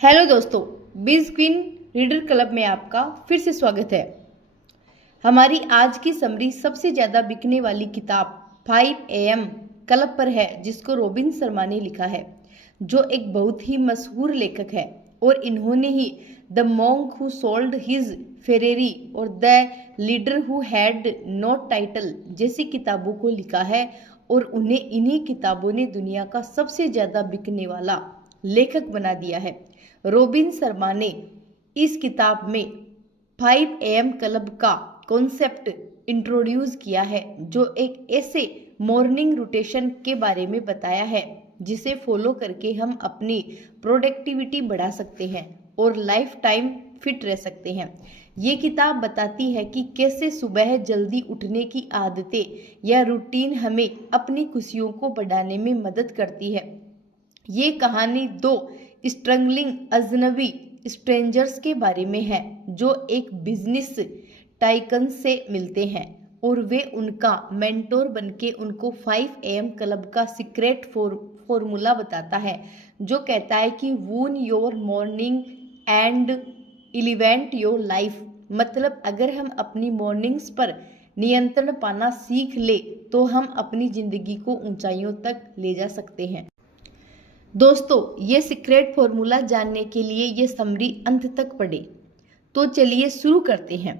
Hello दोस्तों, बीज queen reader club में आपका फिर से स्वागत है। हमारी आज की समरी सबसे ज़्यादा बिकने वाली किताब 5 AM क्लब पर है, जिसको रॉबिन शर्मा ने लिखा है, जो एक बहुत ही मशहूर लेखक है। और इन्होंने ही the monk who sold his Ferrari और the leader who had no title जैसी किताबों को लिखा है। और उन्हें इन्हीं किताबों ने दुनिया का सबसे ज़्यादा बिकने वाला लेखक बना दिया है। रॉबिन शर्मा ने इस किताब में 5 AM क्लब का कॉन्सेप्ट इंट्रोड्यूस किया है, जो एक ऐसे मॉर्निंग रोटेशन के बारे में बताया है जिसे फॉलो करके हम अपनी प्रोडक्टिविटी बढ़ा सकते हैं और लाइफ टाइम फिट रह सकते हैं। ये किताब बताती है कि कैसे सुबह जल्दी उठने की आदतें या रूटीन हमें अपनी खुशियों को बढ़ाने में मदद करती है। ये कहानी दो स्ट्रगलिंग अजनबी स्ट्रेंजर्स के बारे में है, जो एक बिजनेस टाइकन से मिलते हैं और वे उनका मेंटोर बनके उनको 5 AM क्लब का सीक्रेट फॉर्मूला बताता है, जो कहता है कि own your morning and elevate your life. मतलब अगर हम अपनी मॉर्निंग्स पर नियंत्रण पाना सीख ले तो हम अपनी जिंदगी को ऊंचाइयों तक ले जा सकते हैं। दोस्तों, ये सीक्रेट फॉर्मूला जानने के लिए ये समरी अंत तक पढ़े। तो चलिए शुरू करते हैं।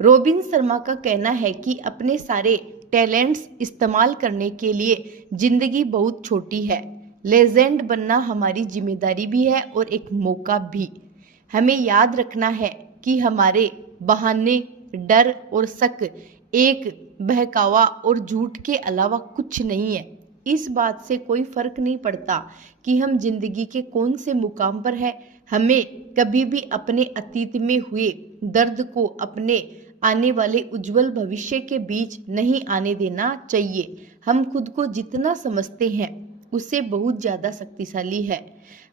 रॉबिन शर्मा का कहना है कि अपने सारे टैलेंट्स इस्तेमाल करने के लिए जिंदगी बहुत छोटी है। लेजेंड बनना हमारी जिम्मेदारी भी है और एक मौका भी। हमें याद रखना है कि हमारे बहाने, डर और शक एक बहकावा और झूठ के अलावा कुछ नहीं है। इस बात से कोई फर्क नहीं पड़ता कि हम जिंदगी के कौन से मुकाम पर हैं। हमें कभी भी अपने अतीत में हुए दर्द को अपने आने वाले उज्जवल भविष्य के बीच नहीं आने देना चाहिए। हम खुद को जितना समझते हैं उससे बहुत ज़्यादा शक्तिशाली है।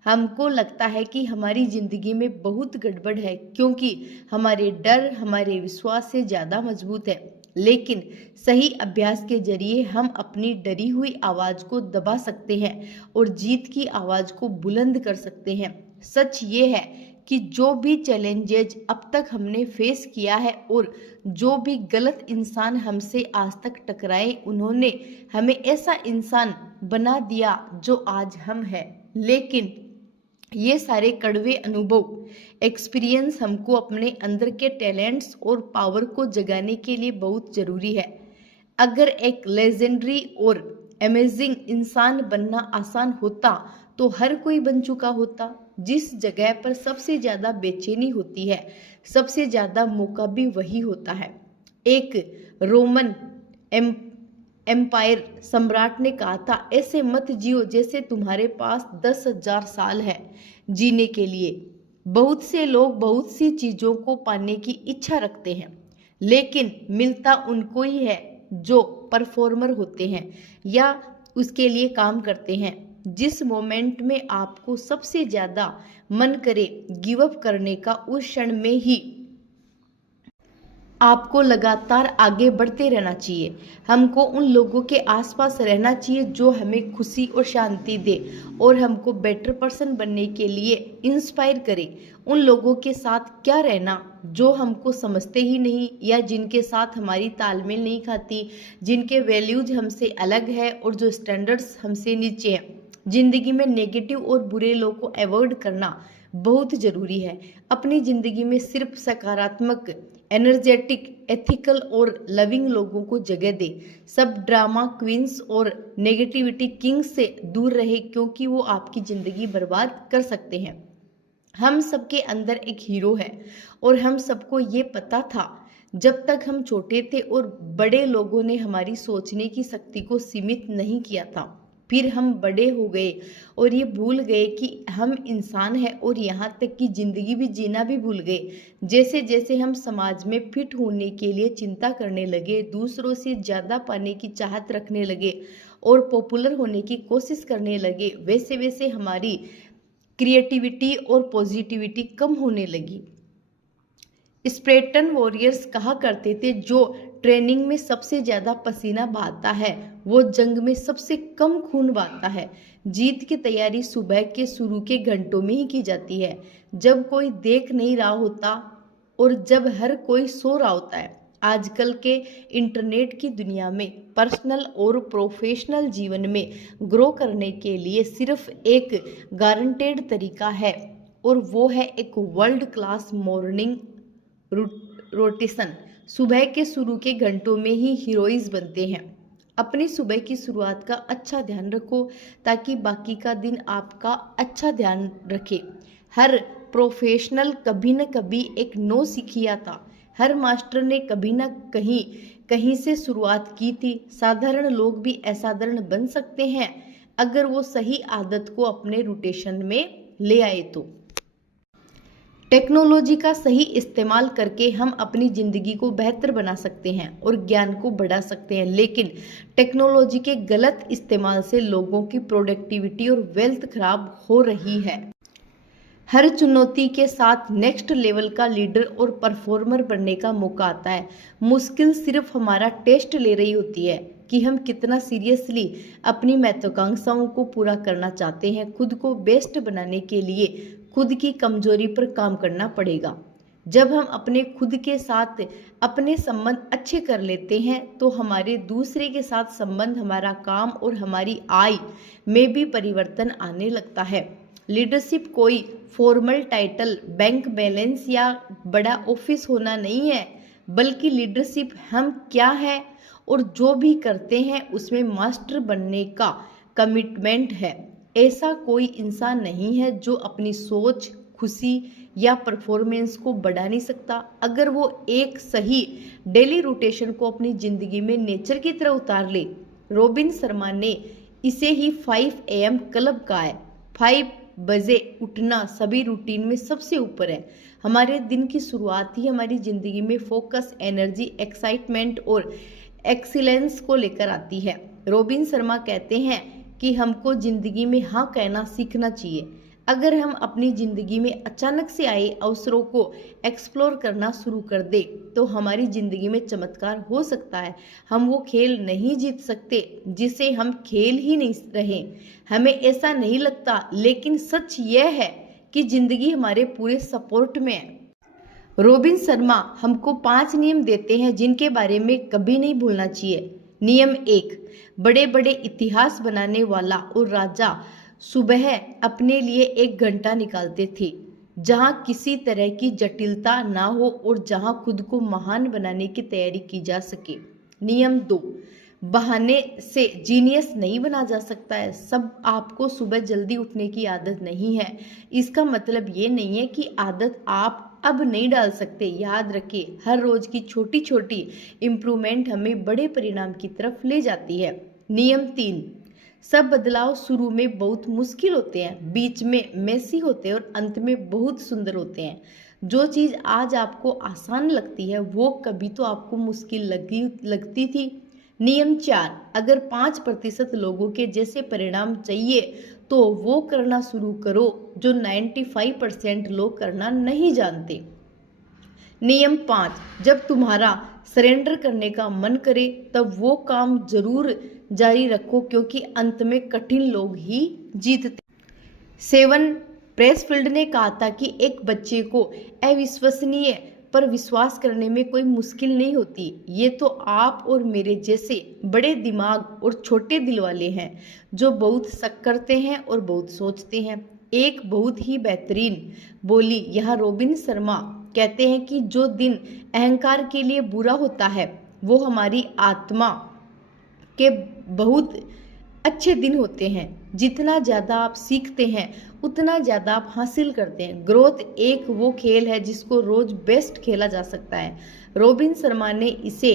हमको लगता है कि हमारी ज़िंदगी में बहुत गड़बड़ है क्योंकि हमारे डर हमारे विश्वास से ज़्यादा मजबूत है। लेकिन सही अभ्यास के जरिए हम अपनी डरी हुई आवाज़ को दबा सकते हैं और जीत की आवाज़ को बुलंद कर सकते हैं। सच ये है कि जो भी चैलेंजेज अब तक हमने फेस किया है और जो भी गलत इंसान हमसे आज तक टकराए, उन्होंने हमें ऐसा इंसान बना दिया जो आज हम हैं। लेकिन ये सारे कड़वे अनुभव, एक्सपीरियंस हमको अपने अंदर के टैलेंट्स और पावर को जगाने के लिए बहुत ज़रूरी है। अगर एक लेजेंडरी और अमेजिंग इंसान बनना आसान होता तो हर कोई बन चुका होता। जिस जगह पर सबसे ज़्यादा बेचैनी होती है, सबसे ज़्यादा मौका भी वही होता है। एक रोमन एम्पायर सम्राट ने कहा था, ऐसे मत जियो जैसे तुम्हारे पास 10,000 साल है जीने के लिए। बहुत से लोग बहुत सी चीज़ों को पाने की इच्छा रखते हैं, लेकिन मिलता उनको ही है जो परफॉर्मर होते हैं या उसके लिए काम करते हैं। जिस मोमेंट में आपको सबसे ज़्यादा मन करे गिव अप करने का, उस क्षण में ही आपको लगातार आगे बढ़ते रहना चाहिए। हमको उन लोगों के आसपास रहना चाहिए जो हमें खुशी और शांति दे और हमको बेटर पर्सन बनने के लिए इंस्पायर करे। उन लोगों के साथ क्या रहना जो हमको समझते ही नहीं या जिनके साथ हमारी तालमेल नहीं खाती, जिनके वैल्यूज हमसे अलग है और जो स्टैंडर्ड्स हमसे नीचे हैं। जिंदगी में नेगेटिव और बुरे लोगों को अवॉइड करना बहुत ज़रूरी है। अपनी ज़िंदगी में सिर्फ सकारात्मक, एनर्जेटिक, एथिकल और लविंग लोगों को जगह दे। सब ड्रामा क्वींस और नेगेटिविटी किंग्स से दूर रहे, क्योंकि वो आपकी ज़िंदगी बर्बाद कर सकते हैं। हम सबके अंदर एक हीरो है और हम सबको ये पता था जब तक हम छोटे थे और बड़े लोगों ने हमारी सोचने की शक्ति को सीमित नहीं किया था। फिर हम बड़े हो गए और ये भूल गए कि हम इंसान हैं और यहाँ तक कि ज़िंदगी भी जीना भी भूल गए। जैसे जैसे हम समाज में फिट होने के लिए चिंता करने लगे, दूसरों से ज़्यादा पाने की चाहत रखने लगे और पॉपुलर होने की कोशिश करने लगे, वैसे वैसे हमारी क्रिएटिविटी और पॉजिटिविटी कम होने लगी। स्पार्टन वॉरियर्स कहा करते थे, जो ट्रेनिंग में सबसे ज़्यादा पसीना बहाता है वो जंग में सबसे कम खून बहाता है। जीत की तैयारी सुबह के शुरू के घंटों में ही की जाती है, जब कोई देख नहीं रहा होता और जब हर कोई सो रहा होता है। आजकल के इंटरनेट की दुनिया में पर्सनल और प्रोफेशनल जीवन में ग्रो करने के लिए सिर्फ एक गारंटेड तरीका है, और वो है एक वर्ल्ड क्लास मॉर्निंग रोटेशन। सुबह के शुरू के घंटों में ही हीरोइज बनते हैं। अपनी सुबह की शुरुआत का अच्छा ध्यान रखो ताकि बाकी का दिन आपका अच्छा ध्यान रखे। हर प्रोफेशनल कभी न कभी एक नो सीखिया था। हर मास्टर ने कभी न कहीं से शुरुआत की थी। साधारण लोग भी असाधारण बन सकते हैं अगर वो सही आदत को अपने रोटेशन में ले आए तो। टेक्नोलॉजी का सही इस्तेमाल करके हम अपनी ज़िंदगी को बेहतर बना सकते हैं और ज्ञान को बढ़ा सकते हैं, लेकिन टेक्नोलॉजी के गलत इस्तेमाल से लोगों की प्रोडक्टिविटी और वेल्थ खराब हो रही है। हर चुनौती के साथ नेक्स्ट लेवल का लीडर और परफॉर्मर बनने का मौका आता है। मुश्किल सिर्फ हमारा टेस्ट ले रही होती है कि हम कितना सीरियसली अपनी महत्वाकांक्षाओं को पूरा करना चाहते हैं। खुद को बेस्ट बनाने के लिए खुद की कमजोरी पर काम करना पड़ेगा। जब हम अपने खुद के साथ अपने संबंध अच्छे कर लेते हैं तो हमारे दूसरे के साथ संबंध, हमारा काम और हमारी आय में भी परिवर्तन आने लगता है। लीडरशिप कोई फॉर्मल टाइटल, बैंक बैलेंस या बड़ा ऑफिस होना नहीं है, बल्कि लीडरशिप हम क्या है और जो भी करते हैं उसमें मास्टर बनने का कमिटमेंट है। ऐसा कोई इंसान नहीं है जो अपनी सोच, खुशी या परफॉर्मेंस को बढ़ा नहीं सकता अगर वो एक सही डेली रोटेशन को अपनी ज़िंदगी में नेचर की तरह उतार ले। रॉबिन शर्मा ने इसे ही 5 AM क्लब कहा है। 5 बजे उठना सभी रूटीन में सबसे ऊपर है। हमारे दिन की शुरुआत ही हमारी ज़िंदगी में फोकस, एनर्जी, एक्साइटमेंट और एक्सीलेंस को लेकर आती है। रॉबिन शर्मा कहते हैं कि हमको ज़िंदगी में हाँ कहना सीखना चाहिए। अगर हम अपनी ज़िंदगी में अचानक से आए अवसरों को एक्सप्लोर करना शुरू कर दे तो हमारी ज़िंदगी में चमत्कार हो सकता है। हम वो खेल नहीं जीत सकते जिसे हम खेल ही नहीं रहे। हमें ऐसा नहीं लगता, लेकिन सच यह है कि ज़िंदगी हमारे पूरे सपोर्ट में है। रॉबिन शर्मा हमको 5 नियम देते हैं जिनके बारे में कभी नहीं भूलना चाहिए। नियम 1, बड़े बड़े इतिहास बनाने वाला और राजा सुबह अपने लिए 1 घंटा निकालते थे जहां किसी तरह की जटिलता ना हो और जहां खुद को महान बनाने की तैयारी की जा सके। नियम 2, बहाने से जीनियस नहीं बना जा सकता है। सब आपको सुबह जल्दी उठने की आदत नहीं है, इसका मतलब ये नहीं है कि आदत आप अब नहीं डाल सकते। याद रखिए, हर रोज की छोटी छोटी इम्प्रूवमेंट हमें बड़े परिणाम की तरफ ले जाती है। नियम 3, सब बदलाव शुरू में बहुत मुश्किल होते हैं, बीच में मेसी होते हैं और अंत में बहुत सुंदर होते हैं। जो चीज़ आज आपको आसान लगती है वो कभी तो आपको मुश्किल लगती थी। नियम 4, अगर 5% लोगों के जैसे परिणाम चाहिए तो वो करना शुरू करो जो 95% लोग करना नहीं जानते। नियम 5, जब तुम्हारा सरेंडर करने का मन करे तब वो काम जरूर जारी रखो क्योंकि अंत में कठिन लोग ही जीतते। 7, प्रेसफील्ड ने कहा था कि एक बच्चे को अविश्वसनीय पर विश्वास करने में कोई मुश्किल नहीं होती। ये तो आप और मेरे जैसे बड़े दिमाग और छोटे दिल वाले हैं जो बहुत शक करते हैं और बहुत सोचते हैं। एक बहुत ही बेहतरीन बोली यहाँ रॉबिन शर्मा कहते हैं कि जो दिन अहंकार के लिए बुरा होता है वो हमारी आत्मा के बहुत अच्छे दिन होते हैं। जितना ज़्यादा आप सीखते हैं उतना ज़्यादा आप हासिल करते हैं। ग्रोथ एक वो खेल है जिसको रोज बेस्ट खेला जा सकता है। रॉबिन शर्मा ने इसे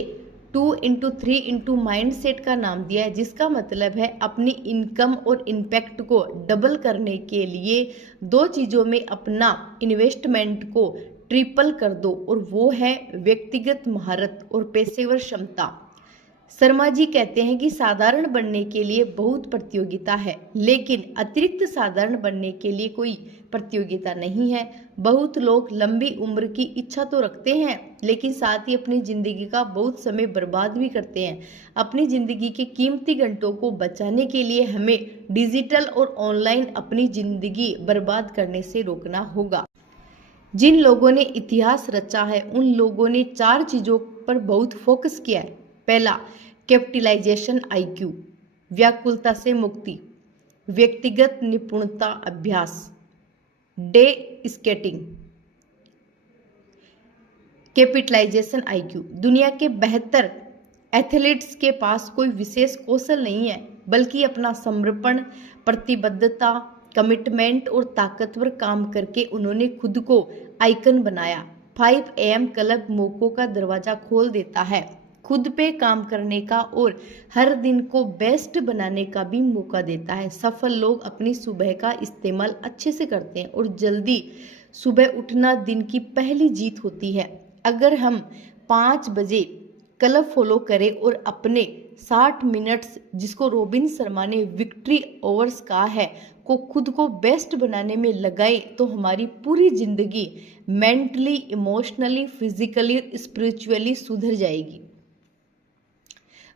2x3 माइंडसेट का नाम दिया है, जिसका मतलब है अपनी इनकम और इम्पैक्ट को डबल करने के लिए 2 चीज़ों में अपना इन्वेस्टमेंट को ट्रिपल कर दो, और वो है व्यक्तिगत महारत और पेशेवर क्षमता। शर्मा जी कहते हैं कि साधारण बनने के लिए बहुत प्रतियोगिता है, लेकिन अतिरिक्त साधारण बनने के लिए कोई प्रतियोगिता नहीं है। बहुत लोग लंबी उम्र की इच्छा तो रखते हैं, लेकिन साथ ही अपनी जिंदगी का बहुत समय बर्बाद भी करते हैं। अपनी जिंदगी के कीमती घंटों को बचाने के लिए हमें डिजिटल और ऑनलाइन अपनी जिंदगी बर्बाद करने से रोकना होगा। जिन लोगों ने इतिहास रचा है, उन लोगों ने 4 चीजों पर बहुत फोकस किया है। पहला, कैपिटलाइजेशन आईक्यू, व्याकुलता से मुक्ति, व्यक्तिगत निपुणता अभ्यास, डे स्केटिंग। कैपिटलाइजेशन आईक्यू, दुनिया के बेहतर एथलीट्स के पास कोई विशेष कौशल नहीं है, बल्कि अपना समर्पण, प्रतिबद्धता, कमिटमेंट और ताकतवर काम करके उन्होंने खुद को आइकन बनाया। 5 AM क्लब मौकों का दरवाजा खोल देता है, खुद पे काम करने का और हर दिन को बेस्ट बनाने का भी मौका देता है। सफल लोग अपनी सुबह का इस्तेमाल अच्छे से करते हैं और जल्दी सुबह उठना दिन की पहली जीत होती है। अगर हम 5 बजे क्लब फॉलो करें और अपने 60 मिनट्स, जिसको रॉबिन शर्मा ने विक्ट्री आवर्स कहा है, को खुद को बेस्ट बनाने में लगाए, तो हमारी पूरी जिंदगी मेंटली, इमोशनली, फिजिकली, स्पिरिचुअली सुधर जाएगी।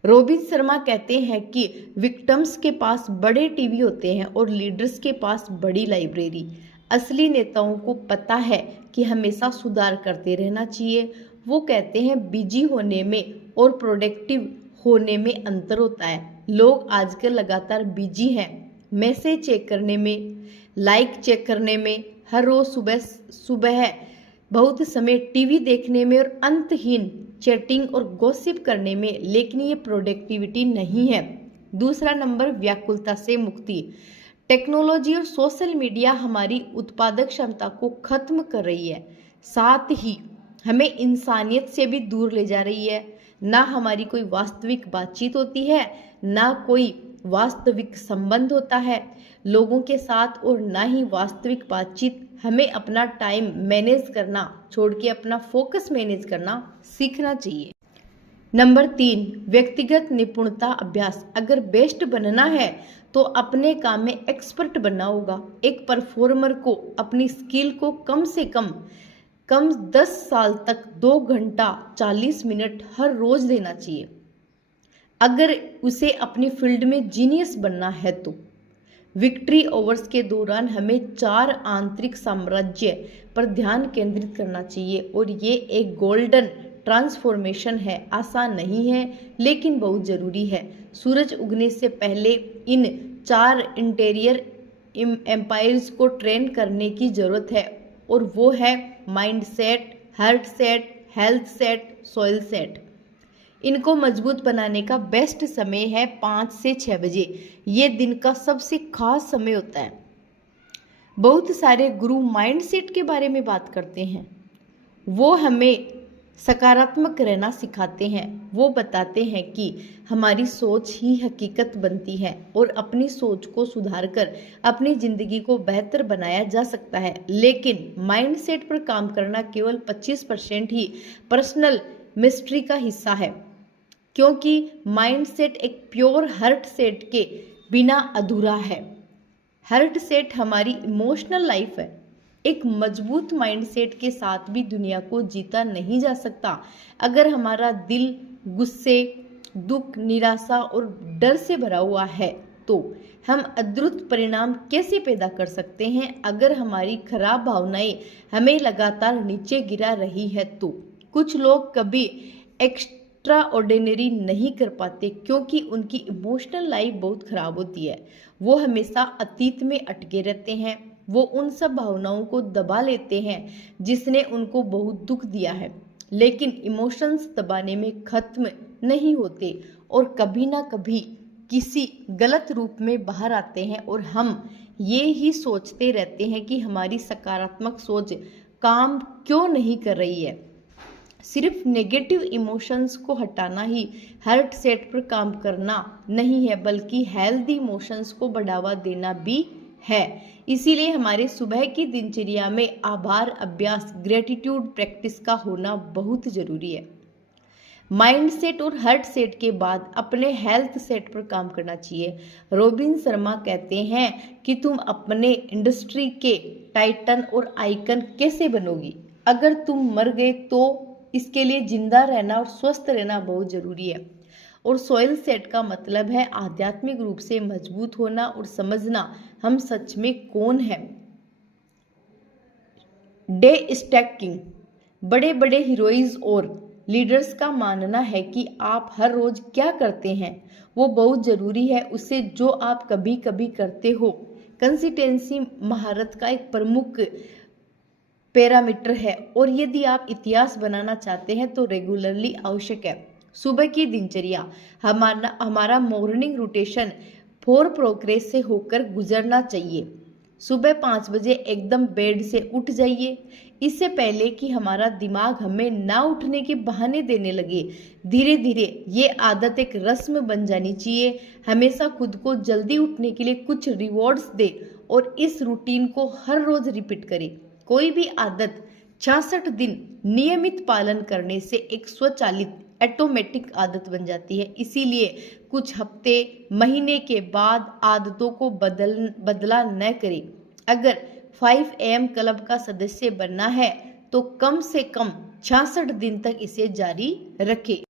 रॉबिन शर्मा कहते हैं कि विक्टिम्स के पास बड़े टीवी होते हैं और लीडर्स के पास बड़ी लाइब्रेरी। असली नेताओं को पता है कि हमेशा सुधार करते रहना चाहिए। वो कहते हैं बिजी होने में और प्रोडक्टिव होने में अंतर होता है। लोग आजकल लगातार बिजी हैं, मैसेज चेक करने में, लाइक चेक करने में, हर रोज सुबह बहुत समय टीवी देखने में और अंतहीन चैटिंग और गॉसिप करने में, लेकिन ये प्रोडक्टिविटी नहीं है। दूसरा नंबर, व्याकुलता से मुक्ति। टेक्नोलॉजी और सोशल मीडिया हमारी उत्पादक क्षमता को खत्म कर रही है, साथ ही हमें इंसानियत से भी दूर ले जा रही है। ना हमारी कोई वास्तविक बातचीत होती है, ना कोई वास्तविक संबंध होता है लोगों के साथ, और ना ही वास्तविक बातचीत। हमें अपना टाइम मैनेज करना छोड़ के अपना फोकस मैनेज करना सीखना चाहिए। नंबर 3, व्यक्तिगत निपुणता अभ्यास। अगर बेस्ट बनना है तो अपने काम में एक्सपर्ट बनना होगा। एक परफॉर्मर को अपनी स्किल को कम से कम 10 साल तक 2 घंटा 40 मिनट हर रोज देना चाहिए, अगर उसे अपनी फील्ड में जीनियस बनना है तो। विक्ट्री ओवर्स के दौरान हमें 4 आंतरिक साम्राज्य पर ध्यान केंद्रित करना चाहिए, और ये एक गोल्डन ट्रांसफॉर्मेशन है। आसान नहीं है, लेकिन बहुत ज़रूरी है। सूरज उगने से पहले इन 4 इंटीरियर एम्पायर्स को ट्रेन करने की ज़रूरत है, और वो है mind set, heart set, health set, soil set. इनको मजबूत बनाने का बेस्ट समय है 5 से 6 बजे। ये दिन का सबसे खास समय होता है। बहुत सारे गुरु माइंडसेट के बारे में बात करते हैं। वो हमें सकारात्मक रहना सिखाते हैं। वो बताते हैं कि हमारी सोच ही हकीकत बनती है, और अपनी सोच को सुधारकर अपनी ज़िंदगी को बेहतर बनाया जा सकता है। लेकिन माइंडसेट पर काम करना केवल 25% ही पर्सनल मिस्ट्री का हिस्सा है, क्योंकि माइंडसेट एक प्योर हार्ट सेट के बिना अधूरा है। हार्ट सेट हमारी इमोशनल लाइफ है। एक मजबूत माइंडसेट के साथ भी दुनिया को जीता नहीं जा सकता। अगर हमारा दिल गुस्से, दुख, निराशा और डर से भरा हुआ है, तो हम अद्भुत परिणाम कैसे पैदा कर सकते हैं? अगर हमारी खराब भावनाएं हमें लगातार नीचे गिरा रही है तो। कुछ लोग कभी एक्स्ट्रा ऑर्डिनरी नहीं कर पाते, क्योंकि उनकी इमोशनल लाइफ बहुत खराब होती है। वो हमेशा अतीत में अटके रहते हैं। वो उन सब भावनाओं को दबा लेते हैं जिसने उनको बहुत दुख दिया है, लेकिन इमोशंस दबाने में खत्म नहीं होते और कभी ना कभी किसी गलत रूप में बाहर आते हैं, और हम ये ही सोचते रहते हैं कि हमारी सकारात्मक सोच काम क्यों नहीं कर रही है। सिर्फ नेगेटिव इमोशंस को हटाना ही हार्ट सेट पर काम करना नहीं है, बल्कि हेल्दी इमोशंस को बढ़ावा देना भी है। इसीलिए हमारे सुबह की दिनचर्या में आभार अभ्यास, ग्रेटिट्यूड प्रैक्टिस का होना बहुत जरूरी है। माइंड सेट और हार्ट सेट के बाद अपने हेल्थ सेट पर काम करना चाहिए। रोबिन शर्मा कहते हैं कि तुम अपने इंडस्ट्री के टाइटन और आइकन कैसे बनोगी? अगर तुम मर गए तो इसके लिए जिंदा रहना और स्वस्थ रहना बहुत जरूरी है। और सोयल सेट का मतलब है आध्यात्मिक रूप से मजबूत होना और समझना हम सच में कौन है। डे स्टैकिंग, बड़े बड़े हीरोइज और लीडर्स का मानना है कि आप हर रोज क्या करते हैं वो बहुत जरूरी है उससे जो आप कभी कभी करते हो। कंसिस्टेंसी महारत का एक प्रमुख पैरामीटर है और यदि आप इतिहास बनाना चाहते हैं तो रेगुलरली आवश्यक है। सुबह की दिनचर्या, हमारा मॉर्निंग रूटेशन फॉर प्रोग्रेस से होकर गुजरना चाहिए। सुबह 5 बजे एकदम बेड से उठ जाइए, इससे पहले कि हमारा दिमाग हमें ना उठने के बहाने देने लगे। धीरे धीरे ये आदत एक रस्म बन जानी चाहिए। हमेशा खुद को जल्दी उठने के लिए कुछ रिवॉर्ड्स दे और इस रूटीन को हर रोज रिपीट करें। कोई भी आदत 66 दिन नियमित पालन करने से एक स्वचालित ऑटोमेटिक आदत बन जाती है। इसीलिए कुछ हफ्ते महीने के बाद आदतों को बदला न करें। अगर 5 AM क्लब का सदस्य बनना है तो कम से कम 66 दिन तक इसे जारी रखें।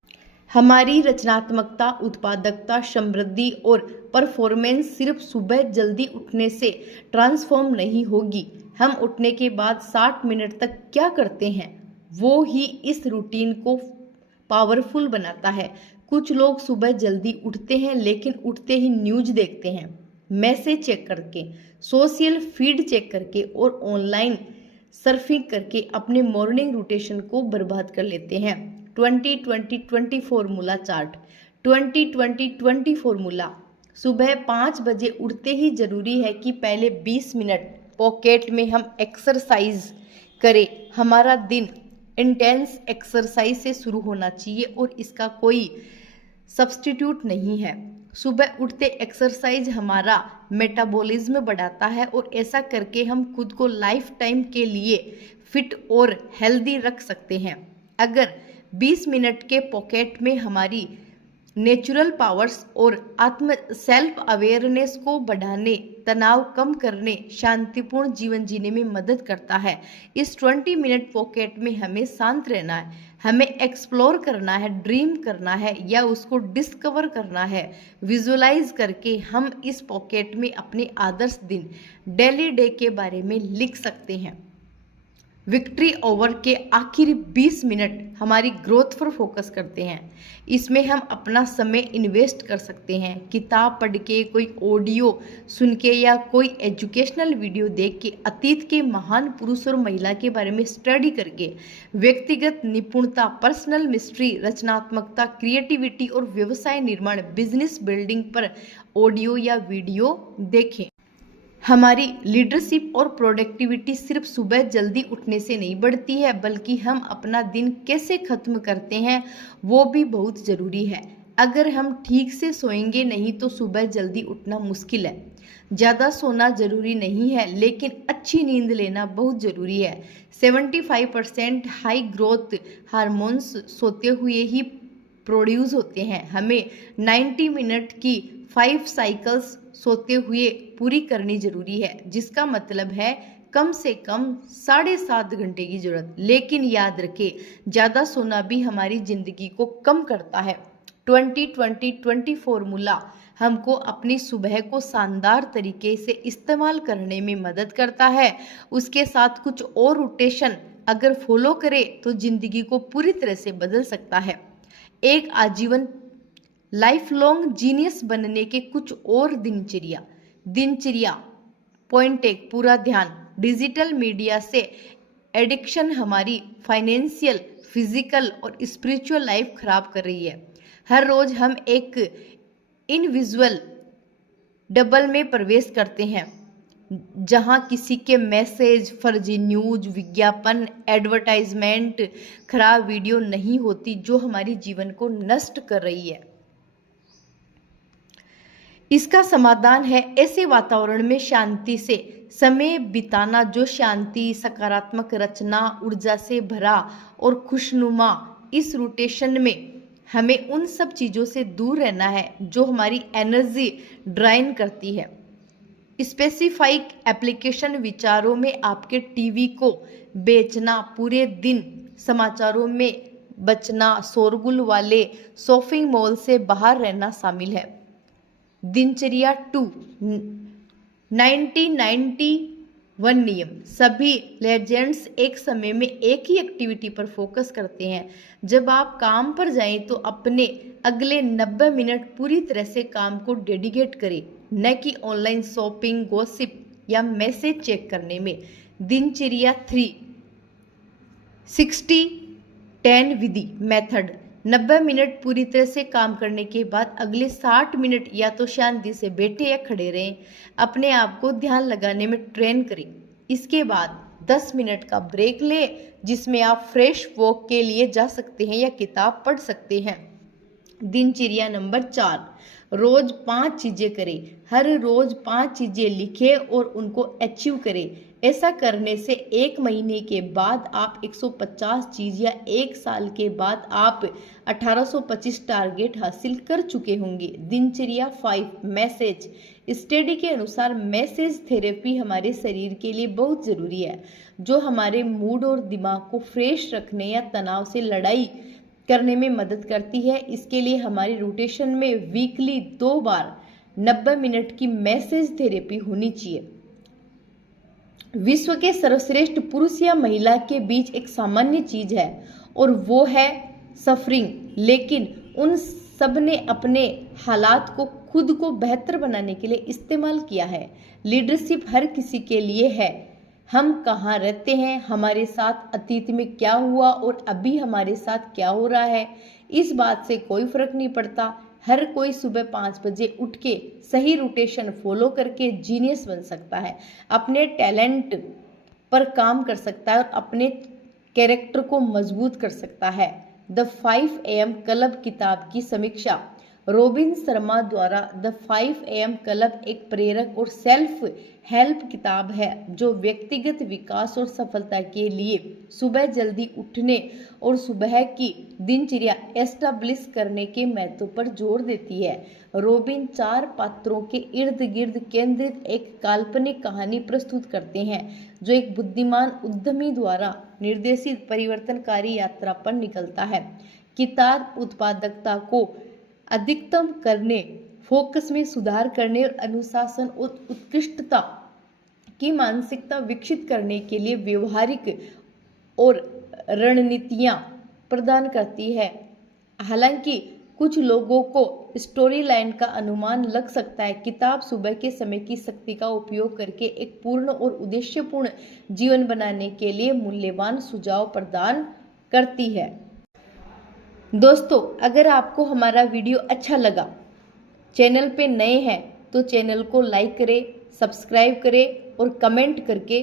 हमारी रचनात्मकता, उत्पादकता, समृद्धि और परफॉर्मेंस सिर्फ सुबह जल्दी उठने से ट्रांसफॉर्म नहीं होगी। हम उठने के बाद 60 मिनट तक क्या करते हैं वो ही इस रूटीन को पावरफुल बनाता है। कुछ लोग सुबह जल्दी उठते हैं लेकिन उठते ही न्यूज देखते हैं, मैसेज चेक करके, सोशल फीड चेक करके और ऑनलाइन सर्फिंग करके अपने मॉर्निंग रूटेशन को बर्बाद कर लेते हैं। 20-20-20 फॉर्मूला चार्ट। 20-20-20 फॉर्मूला, सुबह 5 बजे उठते ही जरूरी है कि पहले 20 मिनट पॉकेट में हम एक्सरसाइज करें। हमारा दिन इंटेंस एक्सरसाइज से शुरू होना चाहिए और इसका कोई सब्स्टिट्यूट नहीं है। सुबह उठते एक्सरसाइज हमारा मेटाबॉलिज्म बढ़ाता है और ऐसा करके हम खुद को लाइफ टाइम के लिए फिट और हेल्दी रख सकते हैं। अगर 20 मिनट के पॉकेट में हमारी नेचुरल पावर्स और आत्म सेल्फ अवेयरनेस को बढ़ाने, तनाव कम करने, शांतिपूर्ण जीवन जीने में मदद करता है। इस 20 मिनट पॉकेट में हमें शांत रहना है, हमें एक्सप्लोर करना है, ड्रीम करना है या उसको डिस्कवर करना है। विजुअलाइज करके हम इस पॉकेट में अपने आदर्श दिन, डेली डे के बारे में लिख सकते हैं। विक्ट्री ओवर के आखिरी 20 मिनट हमारी ग्रोथ पर फोकस करते हैं। इसमें हम अपना समय इन्वेस्ट कर सकते हैं। किताब पढ़ के, कोई ऑडियो सुन के या कोई एजुकेशनल वीडियो देख के, अतीत के महान पुरुष और महिला के बारे में स्टडी करके, व्यक्तिगत निपुणता, पर्सनल मिस्ट्री, रचनात्मकता, क्रिएटिविटी और व्यवसाय निर्माण, बिजनेस बिल्डिंग पर ऑडियो या वीडियो देखें। हमारी लीडरशिप और प्रोडक्टिविटी सिर्फ सुबह जल्दी उठने से नहीं बढ़ती है, बल्कि हम अपना दिन कैसे खत्म करते हैं वो भी बहुत ज़रूरी है। अगर हम ठीक से सोएंगे नहीं तो सुबह जल्दी उठना मुश्किल है। ज़्यादा सोना ज़रूरी नहीं है, लेकिन अच्छी नींद लेना बहुत ज़रूरी है। 75% हाई ग्रोथ हार्मोन्स सोते हुए ही प्रोड्यूस होते हैं। हमें 90 मिनट की 5 साइकिल्स सोते हुए पूरी करनी जरूरी है, जिसका मतलब है कम से कम 7.5 घंटे की जरूरत। लेकिन याद रखें, ज़्यादा सोना भी हमारी जिंदगी को कम करता है। 20-20-20 फॉर्मूला हमको अपनी सुबह को शानदार तरीके से इस्तेमाल करने में मदद करता है। उसके साथ कुछ और रोटेशन अगर फॉलो करें तो जिंदगी को पूरी तरह से बदल सकता है। एक आजीवन लाइफ लॉन्ग जीनियस बनने के कुछ और दिनचर्या। पॉइंट 1, पूरा ध्यान। डिजिटल मीडिया से एडिक्शन हमारी फाइनेंशियल, फिजिकल और स्पिरिचुअल लाइफ खराब कर रही है। हर रोज हम एक इनविजुअल डबल में प्रवेश करते हैं, जहां किसी के मैसेज, फर्जी न्यूज, विज्ञापन, एडवर्टाइजमेंट, खराब वीडियो नहीं होती जो हमारी जीवन को नष्ट कर रही है। इसका समाधान है ऐसे वातावरण में शांति से समय बिताना जो शांति, सकारात्मक रचना, ऊर्जा से भरा और खुशनुमा। इस रोटेशन में हमें उन सब चीज़ों से दूर रहना है जो हमारी एनर्जी ड्राइन करती है। स्पेसिफाइक एप्लीकेशन विचारों में आपके टीवी को बेचना, पूरे दिन समाचारों में बचना, शोरगुल वाले शॉपिंग मॉल से बाहर रहना शामिल है। दिनचर्या 2 1991 नियम। सभी लेजेंड्स एक समय में एक ही एक्टिविटी पर फोकस करते हैं। जब आप काम पर जाएं तो अपने अगले 90 मिनट पूरी तरह से काम को डेडिकेट करें, न कि ऑनलाइन शॉपिंग, गॉसिप या मैसेज चेक करने में। दिनचर्या 3 60-10 विधि मेथड। 90 मिनट पूरी तरह से काम करने के बाद अगले 60 मिनट या तो शांति से बैठे या खड़े रहें, अपने आप को ध्यान लगाने में ट्रेन करें। इसके बाद 10 मिनट का ब्रेक लें, जिसमें आप फ्रेश वॉक के लिए जा सकते हैं या किताब पढ़ सकते हैं। दिनचर्या नंबर 4 रोज 5 चीजें करें। हर रोज 5 चीजें लिखें और उनको अचीव करें। ऐसा करने से 1 महीने के बाद आप 150 चीज या 1 साल के बाद आप 1825 टारगेट हासिल कर चुके होंगे। दिनचर्या 5 मैसेज। स्टडी के अनुसार मैसेज थेरेपी हमारे शरीर के लिए बहुत ज़रूरी है, जो हमारे मूड और दिमाग को फ्रेश रखने या तनाव से लड़ाई करने में मदद करती है। इसके लिए हमारी रोटेशन में वीकली 2 बार 90 मिनट की मैसेज थेरेपी होनी चाहिए। विश्व के सर्वश्रेष्ठ पुरुष या महिला के बीच एक सामान्य चीज है और वो है सफरिंग, लेकिन उन सब ने अपने हालात को खुद को बेहतर बनाने के लिए इस्तेमाल किया है। लीडरशिप हर किसी के लिए है। हम कहाँ रहते हैं, हमारे साथ अतीत में क्या हुआ और अभी हमारे साथ क्या हो रहा है, इस बात से कोई फर्क नहीं पड़ता। हर कोई सुबह 5 बजे उठ के सही रोटेशन फॉलो करके जीनियस बन सकता है, अपने टैलेंट पर काम कर सकता है और अपने कैरेक्टर को मजबूत कर सकता है। द 5 AM क्लब किताब की समीक्षा। रॉबिन शर्मा द्वारा द 5 AM क्लब एक प्रेरक और सेल्फ हेल्प किताब है जो व्यक्तिगत विकास और सफलता के लिए सुबह जल्दी उठने और सुबह की दिनचर्या एस्टैब्लिश करने के महत्व पर जोर देती है। रॉबिन 4 पात्रों के इर्द गिर्द केंद्रित एक काल्पनिक कहानी प्रस्तुत करते हैं जो एक बुद्धिमान उद्यमी द्वारा निर्देशित परिवर्तनकारी यात्रा पर निकलता है। किताब उत्पादकता को अधिकतम करने, फोकस में सुधार करने और अनुशासन और उत्कृष्टता की मानसिकता विकसित करने के लिए व्यवहारिक और रणनीतियाँ प्रदान करती है। हालांकि कुछ लोगों को स्टोरी लाइन का अनुमान लग सकता है, किताब सुबह के समय की शक्ति का उपयोग करके एक पूर्ण और उद्देश्यपूर्ण जीवन बनाने के लिए मूल्यवान सुझाव प्रदान करती है। दोस्तों, अगर आपको हमारा वीडियो अच्छा लगा, चैनल पे नए हैं तो चैनल को लाइक करें, सब्सक्राइब करें और कमेंट करके